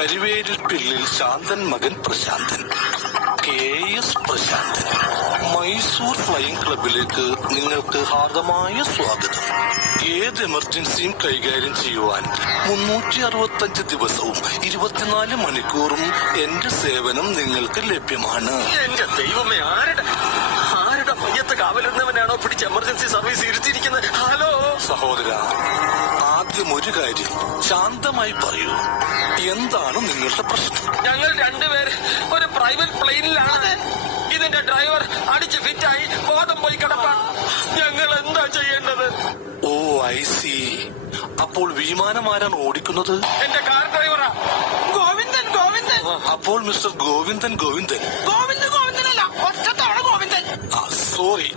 കരിവേലിൽ പിള്ളിൽ ശാന്തൻ മകൻ Prasanthan, KS Prasanthan. Mysore flying ക്ലബിലേക്ക് നിങ്ങൾക്ക് ഹാർദമായ സ്വാഗതം. ഏത് എമർജൻസിയും കൈകാര്യം ചെയ്യുവാൻ 365 ദിവസവും 24 മണിക്കൂറും എന്റെ സേവനം നിങ്ങൾക്ക് ലഭ്യമാണ്. എന്റെ ദൈവമേ, ആരുടെ മയ്യത്ത് കാവലിരുന്നവനാണോ പിടിച്ച് എമർജൻസി സർവീസ് ഇരുത്തിയിരിക്കുന്നത്? ഹലോ സഹോദര, ആദ്യം ഒരു കാര്യം ശാന്തമായി പറയൂ. എന്താണ് നിങ്ങളുടെ പ്രശ്നം? ഞങ്ങൾ രണ്ടുപേര് ഒരു പ്രൈവറ്റ് പ്ലെയിനിലാണ്. ഇതിന്റെ ഡ്രൈവർ അടിച്ച് ഫിറ്റായി ബോധം പോയി കിടപ്പാണ്. ഞങ്ങൾ എന്താ ചെയ്യേണ്ടത്? ഓ, ഐ സി. അപ്പോൾ വിമാനം ആരാണ് ഓടിക്കുന്നത്? എന്റെ കാർ ഡ്രൈവറാ ഗോവിന്ദൻ. അപ്പോൾ മിസ്റ്റർ ഗോവിന്ദൻ ഗോവിന്ദനല്ല, ഒറ്റത്തവണ ഗോവിന്ദൻ. സോറി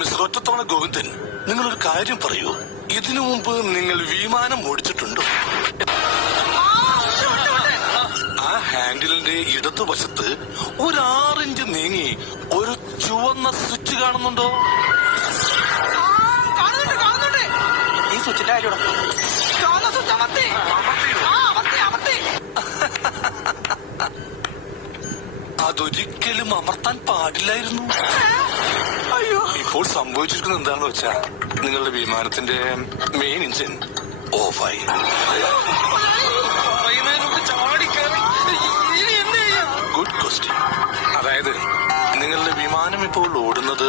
മിസ്റ്റർ ഒറ്റത്തവണ ഗോവിന്ദൻ, നിങ്ങളൊരു കാര്യം പറയൂ. ഇതിനു മുമ്പ് നിങ്ങൾ വിമാനം ഓടിച്ചിട്ടുണ്ടോ? ആ ഹാൻഡിലിന്റെ ഇടതുവശത്ത് ഒരു 6 ഇഞ്ച് നീങ്ങി ഒരു ചുവന്ന സ്വിച്ച് കാണുന്നുണ്ടോ? കാണുന്നുണ്ട്. ഈ സ്വിച്ചിന്റെ കാര്യമാണ്. അതൊരിക്കലും അമർത്താൻ പാടില്ലായിരുന്നു. ഇപ്പോൾ സംഭവിച്ചിരിക്കുന്നത് എന്താണെന്ന് വെച്ചാ, നിങ്ങളുടെ വിമാനത്തിന്റെ മെയിൻ എഞ്ചിൻ ഓഫായി. Good question. അതായത് നിങ്ങളുടെ വിമാനം ഇപ്പോൾ ഓടുന്നത്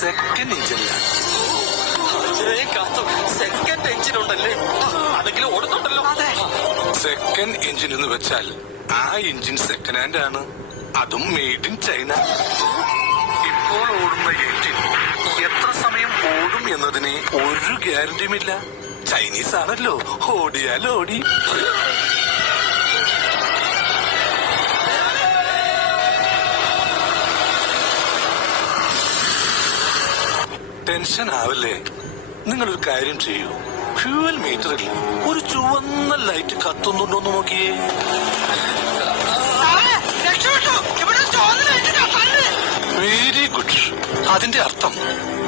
സെക്കൻഡ് എഞ്ചിനിലാണ്. സെക്കൻഡ് എഞ്ചിൻ ഉണ്ടല്ലേ? അതെങ്കിലും ഓടുന്നുണ്ടല്ലോ. സെക്കൻഡ് എഞ്ചിൻ എന്ന് വെച്ചാൽ ആ എഞ്ചിൻ സെക്കൻഡ് ഹാൻഡ് ആണ്, അതും മെയ്ഡ് ഇൻ ചൈന. ഇപ്പോൾ ഓടുന്ന എഞ്ചിൻ എത്ര സമയം ഓടും എന്നതിന് ഒരു ഗ്യാരണ്ടിയുമില്ല. ചൈനീസ് ആണല്ലോ, ഓടിയാൽ ഓടി. ടെൻഷൻ ആവല്ലേ. നിങ്ങളൊരു കാര്യം ചെയ്യൂ. ഫ്യൂവൽ മീറ്ററിൽ ഒരു ചുവന്ന ലൈറ്റ് കത്തുന്നുണ്ടോ എന്ന് നോക്കിയേ. Very good. അതിന്റെ അർത്ഥം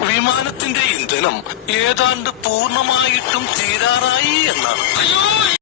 വിമാനത്തിന്റെ ഇന്ധനം ഏതാണ്ട് പൂർണ്ണമായിട്ടും തീരാറായി എന്നാണ്.